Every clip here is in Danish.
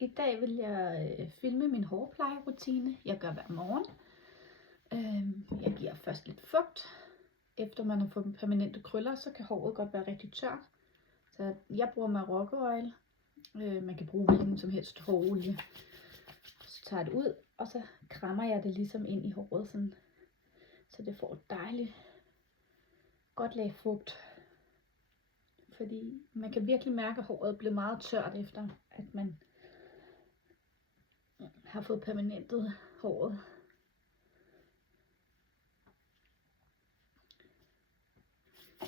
I dag vil jeg filme min hårplejerutine, jeg gør hver morgen. Jeg giver først lidt fugt. Efter man har fået permanente krøller, så kan håret godt være rigtig tørt. Så jeg bruger Morocco Oil. Man kan bruge hvilken som helst hårolie. Så tager jeg det ud, og så krammer jeg det ligesom ind i håret, sådan, så det får et dejligt godt lag fugt. Fordi man kan virkelig mærke, at håret bliver meget tørt efter, at man har fået permanentet håret.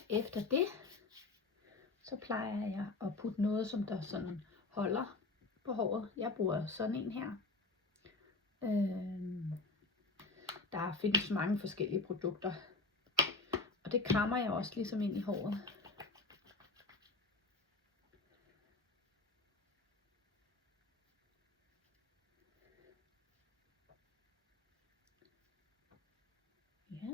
Efter det, så plejer jeg at putte noget, som der sådan holder på håret. Jeg bruger sådan en her. Der findes mange forskellige produkter. Og det krammer jeg også ligesom ind i håret. Ja.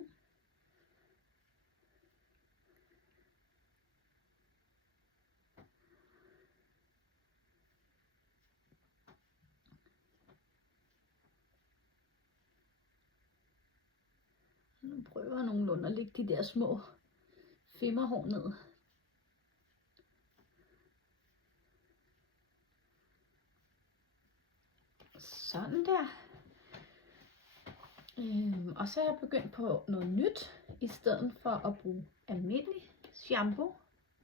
Nu prøver jeg nogenlunde at lægge de der små femmerhår ned. Sådan der. Og så er jeg begyndt på noget nyt, i stedet for at bruge almindelig shampoo,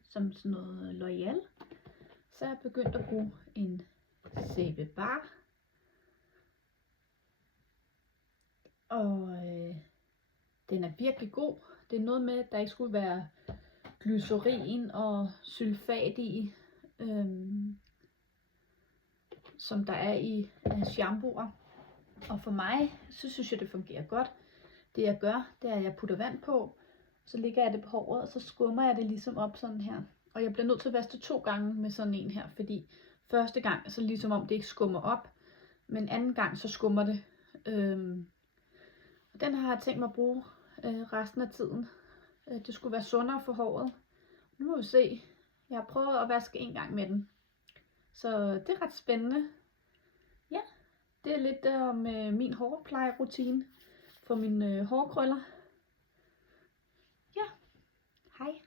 som sådan noget L'Oreal. Så er jeg begyndt at bruge en sæbe bar. Og den er virkelig god. Det er noget med, at der ikke skulle være glycerin og sulfat i, som der er i shampooer. Og for mig, så synes jeg, det fungerer godt. Det jeg gør, det er, at jeg putter vand på, så lægger jeg det på håret, og så skummer jeg det ligesom op sådan her. Og jeg bliver nødt til at vaske det 2 gange med sådan en her, fordi første gang, så ligesom om det ikke skummer op, men anden gang, så skummer det. Den har jeg tænkt mig at bruge resten af tiden. Det skulle være sundere for håret. Nu må vi se. Jeg har prøvet at vaske 1 gang med den. Så det er ret spændende. Ja, det er lidt om min hårplejerutine for mine hårkrøller. Ja, hej.